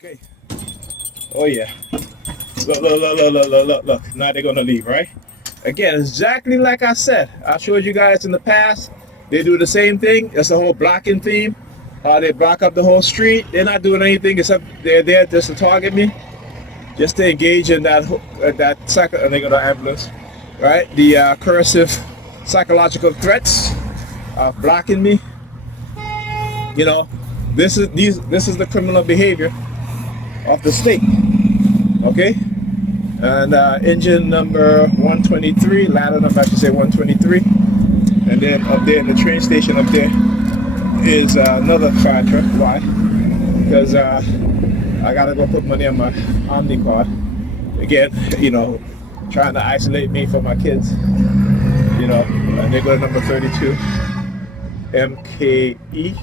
Okay. Oh yeah. Look. Now they're gonna leave, right? Again, exactly like I said. I showed you guys in the past. They do the same thing. It's a whole blocking theme. They block up the whole street. They're not doing anything except they're there just to target me, just to engage in that psycho. And they go to ambulance, right? The coercive psychological threats of blocking me. You know, this is the criminal behavior of the state. Okay, and engine number 123, ladder number I should say 123, and then up there in the train station up there is another fire truck. Why? Because I gotta go put money on my Omni card again. You know, trying to isolate me from my kids. You know, and they go to number 32, MKE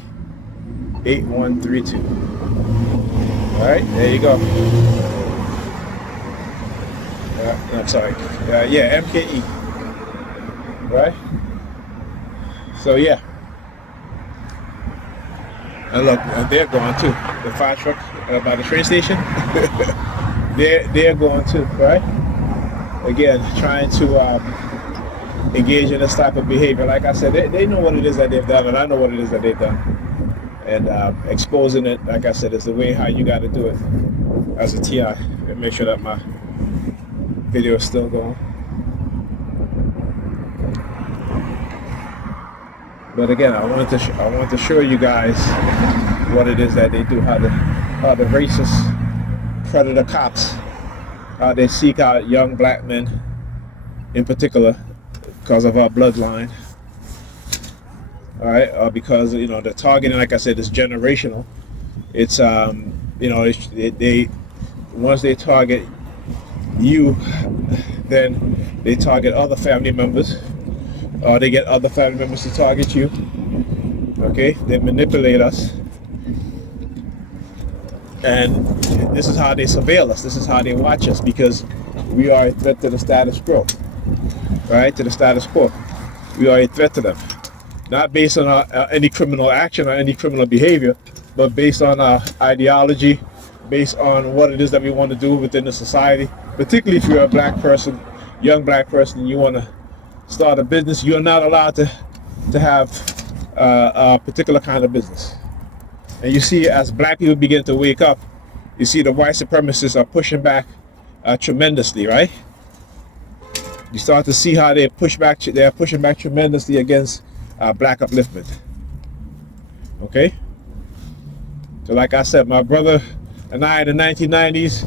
8132. All right, there you go. I'm sorry. Yeah, MKE. Right? So yeah. And look, they're going too. The fire truck by the train station. they're going too, right? Again, trying to engage in this type of behavior. Like I said, they know what it is that they've done, and I know what it is that they've done. And exposing it, like I said, is the way how you got to do it as a TI. And make sure that my video is still going. But again, I wanted to show you guys what it is that they do, how the racist predator cops, how they seek out young black men in particular because of our bloodline. All right, because you know the targeting, like I said, is generational. It's you know, they once they target you, then they target other family members, or they get other family members to target you. Okay, they manipulate us, and this is how they surveil us. This is how they watch us, because we are a threat to the status quo. Right, to the status quo, we are a threat to them. Not based on any criminal action or any criminal behavior, but based on our ideology, based on what it is that we want to do within the society. Particularly if you're a black person, young black person, and you want to start a business, you're not allowed to have a particular kind of business. And you see, as black people begin to wake up, you see the white supremacists are pushing back tremendously, right? You start to see how they push back. They're pushing back tremendously against black upliftment. Okay, so like I said, my brother and I in the 1990s,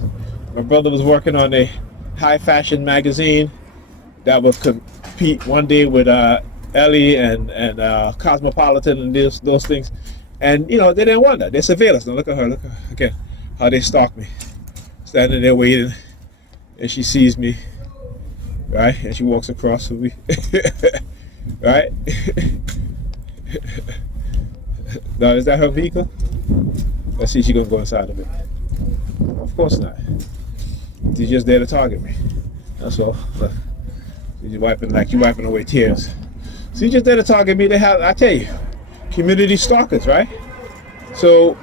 my brother was working on a high fashion magazine that would compete one day with Ellie and Cosmopolitan and those things, and you know they didn't want that. They surveilled us. Now look at her again, how they stalk me, standing there waiting, and she sees me, right, and she walks across with me. Right? Now, is that her vehicle? Let's see if she's gonna go inside of it. Of course not. She's just there to target me. That's all. Look. She's wiping away tears. She's just there to target me. They have, I tell you, community stalkers, right? So,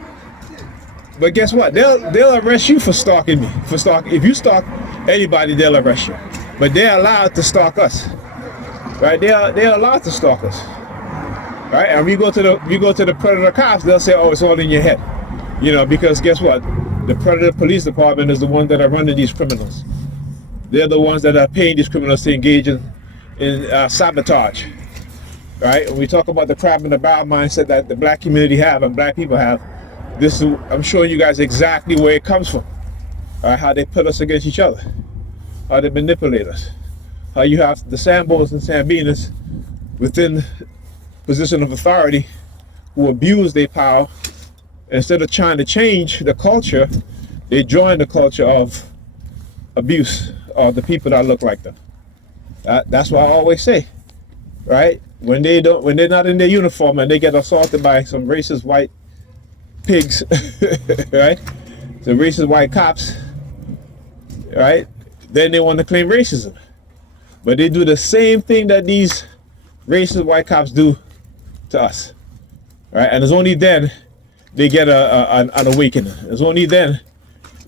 but guess what? They'll arrest you for stalking me. For stalking. If you stalk anybody, they'll arrest you. But they're allowed to stalk us. Right, they're allowed to stalk us, right? And we go to the predator cops, they'll say, "Oh, it's all in your head," you know, because guess what? The predator police department is the one that are running these criminals. They're the ones that are paying these criminals to engage in sabotage, right? When we talk about the crab in the barrel mindset that the black community have and black people have, this is, I'm showing you guys exactly where it comes from. All right, how they put us against each other, how they manipulate us. How you have the Sambos and Sambinas within position of authority who abuse their power. Instead of trying to change the culture, they join the culture of abuse of the people that look like them. That's what I always say, right? When they're not in their uniform and they get assaulted by some racist white pigs, right? Some racist white cops, right? Then they want to claim racism. But they do the same thing that these racist white cops do to us, right? And it's only then they get an awakening. It's only then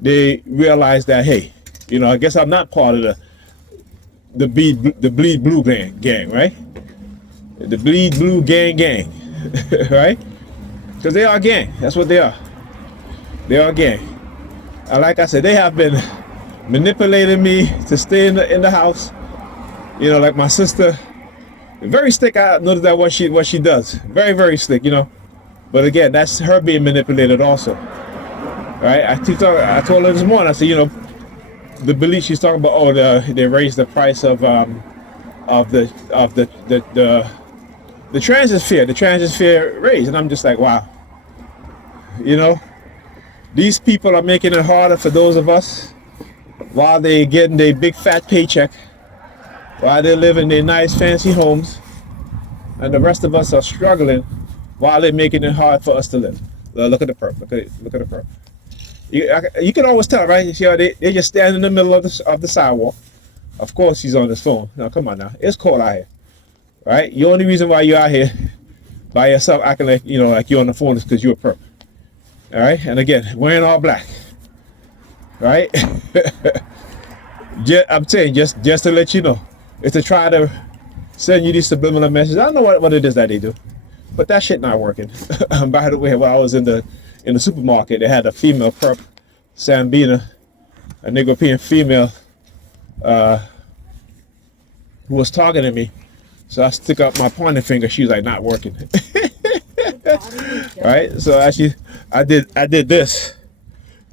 they realize that, hey, you know, I guess I'm not part of the bleed blue gang, right? The bleed blue gang, right? Because they are a gang. That's what they are. They are a gang. And like I said, they have been manipulating me to stay in the house. You know, like my sister, very slick. I noticed that what she does, very, very slick. You know, but again, that's her being manipulated also. Right? I told her this morning. I said, you know, the belief she's talking about. Oh, they raised the price of the transit fare. The transit fare raised, and I'm just like, wow. You know, these people are making it harder for those of us while they getting their big fat paycheck, while they live in their nice fancy homes, and the rest of us are struggling while they're making it hard for us to live. Look at the perp. Look at the perp. You can always tell, right? You know, they just stand in the middle of the sidewalk. Of course, he's on his phone. Now, come on now. It's cold out here, right? The only reason why you're out here by yourself acting like, you know, like you're on the phone is because you're a perp. All right? And again, wearing all black. Right? I'm saying, just to let you know, it's to try to send you these subliminal messages. I don't know what it is that they do, but that shit not working. By the way, while I was in the supermarket, they had a female perp, Sambina, a Negropean female, who was talking to me. So I stick up my pointer finger. She was like, not working. Right? So I did this,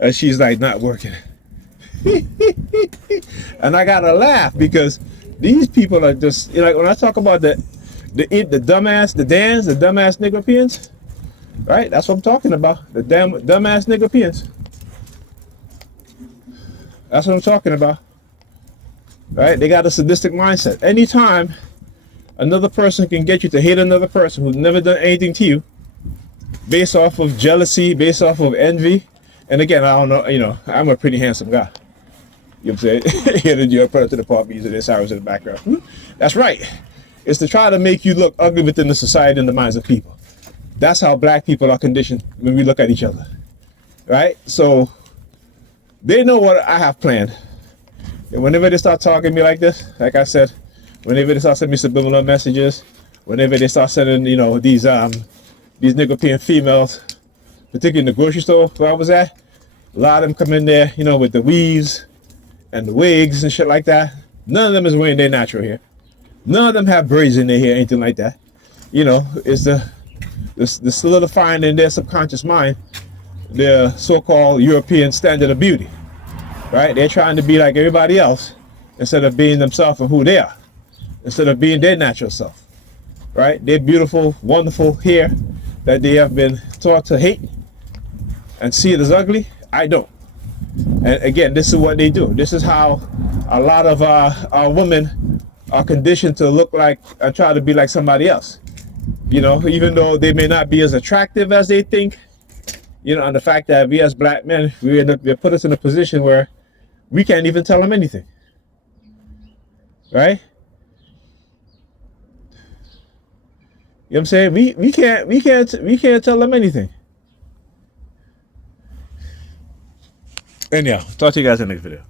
and she's like, not working. And I gotta laugh because these people are just, you know, like when I talk about the dumbass Negropeans, right? That's what I'm talking about. The dumbass Negropeans. That's what I'm talking about. Right? They got a sadistic mindset. Anytime another person can get you to hate another person who's never done anything to you, based off of jealousy, based off of envy. And again, I don't know, you know, I'm a pretty handsome guy. You know what I'm saying? You're a predator to the party, using their sirens in the background. That's right. It's to try to make you look ugly within the society and the minds of people. That's how black people are conditioned when we look at each other. Right? So they know what I have planned. And whenever they start talking to me like this, like I said, whenever they start sending me subliminal messages, whenever they start sending, you know, these Negropean females, particularly in the grocery store where I was at, a lot of them come in there, you know, with the weaves and the wigs and shit like that. None of them is wearing their natural hair. None of them have braids in their hair, anything like that. You know, it's the solidifying in their subconscious mind their so-called European standard of beauty. Right? They're trying to be like everybody else instead of being themselves and who they are, instead of being their natural self. Right? Their beautiful, wonderful hair that they have been taught to hate and see it as ugly, I don't. And again, this is what they do. This is how a lot of our women are conditioned to look like and try to be like somebody else. You know, even though they may not be as attractive as they think, you know, and the fact that we as black men, they put us in a position where we can't even tell them anything. Right? You know what I'm saying? We can't tell them anything. Anyhow, talk to you guys in the next video.